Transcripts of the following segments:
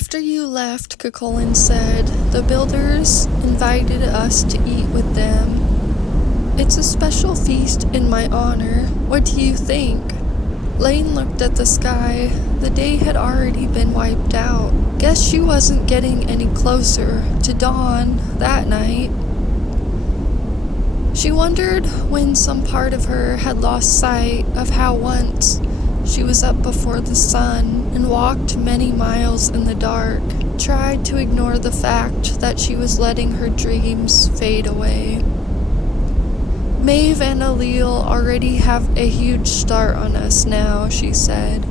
After you left, Cuchulain said, the builders invited us to eat with them. It's a special feast in my honor. What do you think? Laine looked at the sky. The day had already been wiped out. Guess she wasn't getting any closer to dawn that night. She wondered when some part of her had lost sight of how once she was up before the sun and walked many miles in the dark, tried to ignore the fact that she was letting her dreams fade away. Maeve and Allele already have a huge start on us now, she said.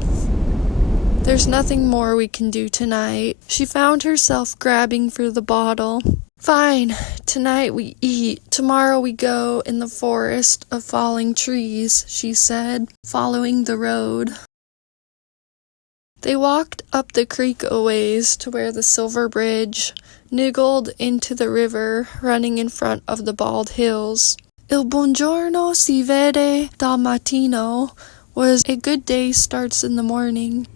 There's nothing more we can do tonight. She found herself grabbing for the bottle. Fine, tonight we eat. Tomorrow we go in the forest of falling trees, she said, following the road. They walked up the creek a ways to where the silver bridge niggled into the river running in front of the bald hills. Il buongiorno si vede dal mattino was a good day starts in the morning,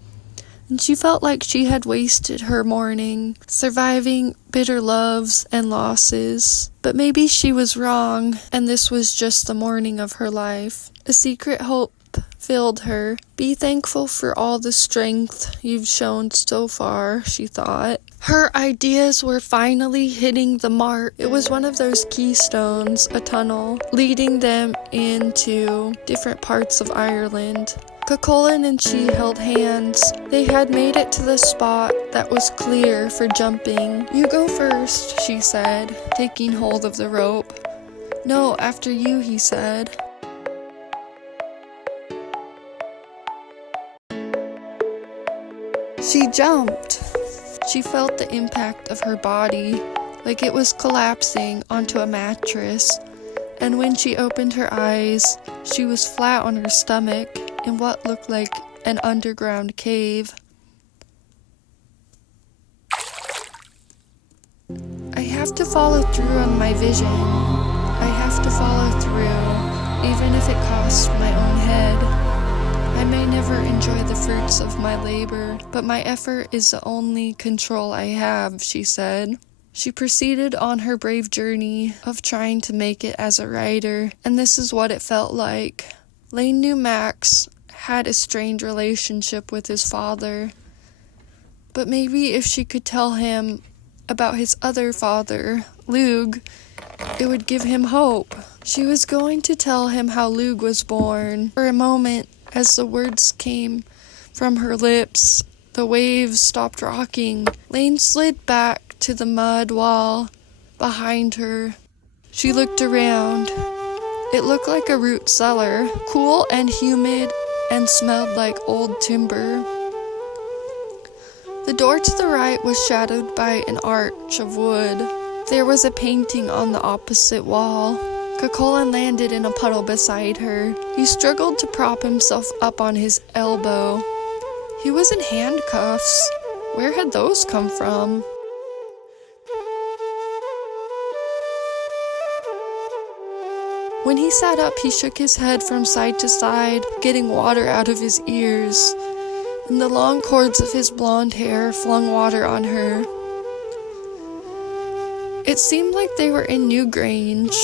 and she felt like she had wasted her morning, surviving bitter loves and losses. But maybe she was wrong, and this was just the morning of her life. A secret hope filled her. Be thankful for all the strength you've shown so far, she thought. Her ideas were finally hitting the mark. It was one of those keystones, a tunnel, leading them into different parts of Ireland. Cuchulain and she held hands. They had made it to the spot that was clear for jumping. You go first, she said, taking hold of the rope. No, after you, he said. She jumped. She felt the impact of her body, like it was collapsing onto a mattress, and when she opened her eyes, she was flat on her stomach in what looked like an underground cave. I have to follow through on my vision. I have to follow through, even if it costs my own head. I may never enjoy the fruits of my labor, but my effort is the only control I have, she said. She proceeded on her brave journey of trying to make it as a writer, and this is what it felt like. Laine knew Max had a strained relationship with his father, but maybe if she could tell him about his other father, Lug, it would give him hope. She was going to tell him how Lug was born. For a moment, as the words came from her lips, the waves stopped rocking. Laine slid back to the mud wall behind her. She looked around. It looked like a root cellar, cool and humid, and smelled like old timber. The door to the right was shadowed by an arch of wood. There was a painting on the opposite wall. Cuchulain landed in a puddle beside her. He struggled to prop himself up on his elbow. He was in handcuffs. Where had those come from? When he sat up, he shook his head from side to side, getting water out of his ears, and the long cords of his blonde hair flung water on her. It seemed like they were in Newgrange,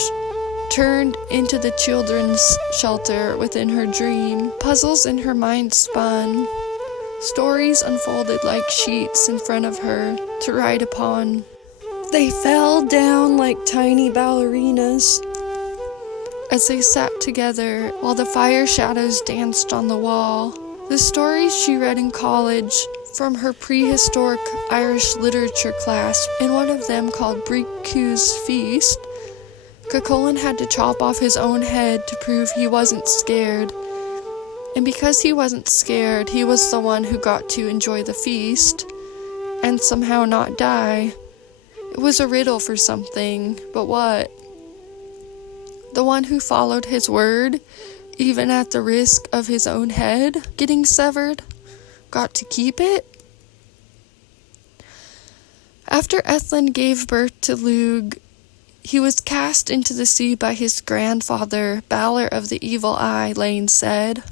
turned into the children's shelter within her dream. Puzzles in her mind spun. Stories unfolded like sheets in front of her to write upon. They fell down like tiny ballerinas as they sat together while the fire shadows danced on the wall. The stories she read in college from her prehistoric Irish literature class, in one of them called Bricu's Feast, Cuchulain had to chop off his own head to prove he wasn't scared. And because he wasn't scared, he was the one who got to enjoy the feast and somehow not die. It was a riddle for something, but what? The one who followed his word, even at the risk of his own head getting severed, got to keep it? After Ethlyn gave birth to Lug, he was cast into the sea by his grandfather, Balor of the Evil Eye, Laine said.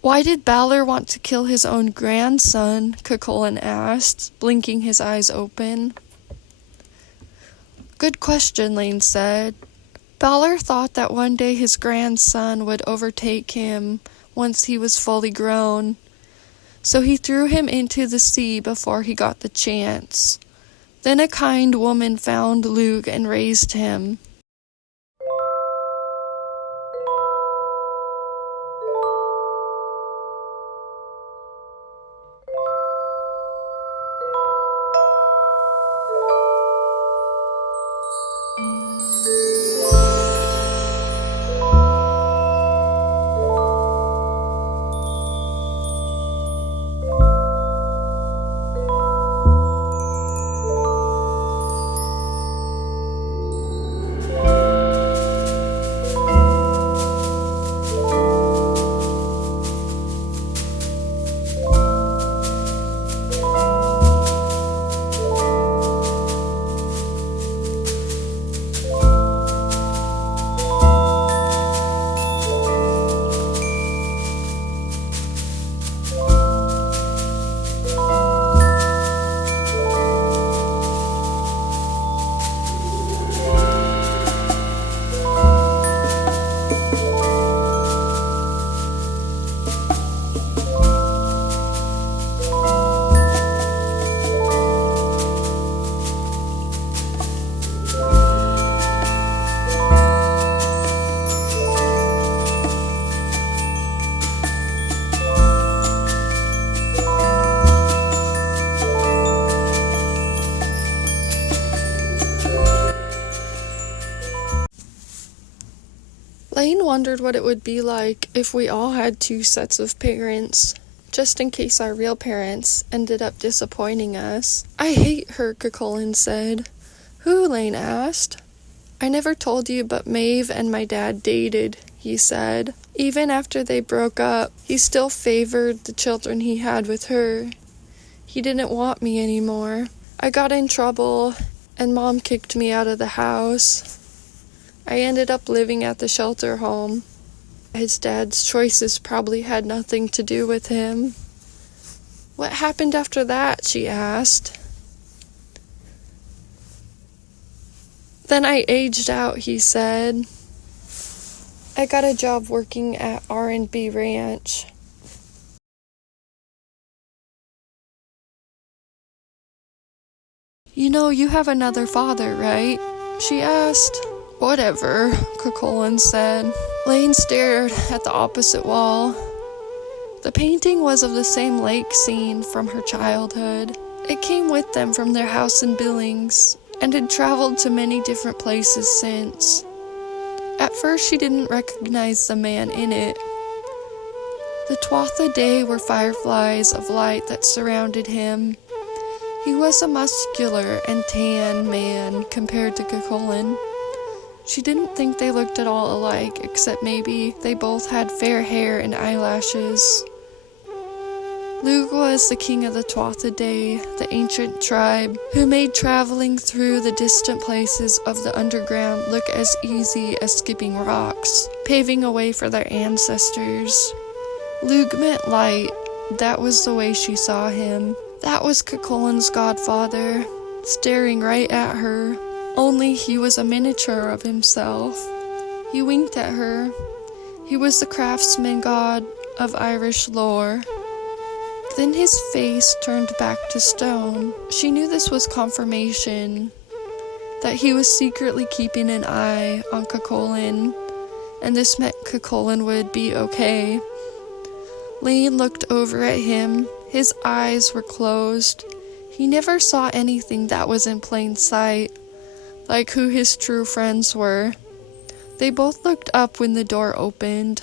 "Why did Balor want to kill his own grandson?" Cuchulain asked, blinking his eyes open. "Good question," Laine said. "Balor thought that one day his grandson would overtake him once he was fully grown, so he threw him into the sea before he got the chance. Then a kind woman found Lug and raised him. Laine wondered what it would be like if we all had two sets of parents, just in case our real parents ended up disappointing us. "I hate her," Cuchulain said. "Who?" Laine asked. "I never told you, but Maeve and my dad dated," he said. "Even after they broke up, he still favored the children he had with her. He didn't want me anymore. I got in trouble, and Mom kicked me out of the house. I ended up living at the shelter home. His dad's choices probably had nothing to do with him." "What happened after that?" she asked. "Then I aged out," he said. "I got a job working at R&B Ranch. You know, you have another father, right?" she asked. "Whatever," Cuchulain said. Laine stared at the opposite wall. The painting was of the same lake scene from her childhood. It came with them from their house in Billings, and had traveled to many different places since. At first she didn't recognize the man in it. The Tuatha Dé were fireflies of light that surrounded him. He was a muscular and tan man compared to Cuchulain. She didn't think they looked at all alike, except maybe they both had fair hair and eyelashes. Lug was the king of the Tuatha Dé, the ancient tribe, who made traveling through the distant places of the underground look as easy as skipping rocks, paving a way for their ancestors. Lug meant light. That was the way she saw him. That was Cuchulain's godfather, staring right at her. Only he was a miniature of himself. He winked at her. He was the craftsman god of Irish lore. Then his face turned back to stone. She knew this was confirmation that he was secretly keeping an eye on Cuchulain, and this meant Cuchulain would be okay. Laine looked over at him. His eyes were closed. He never saw anything that was in plain sight, like who his true friends were. They both looked up when the door opened.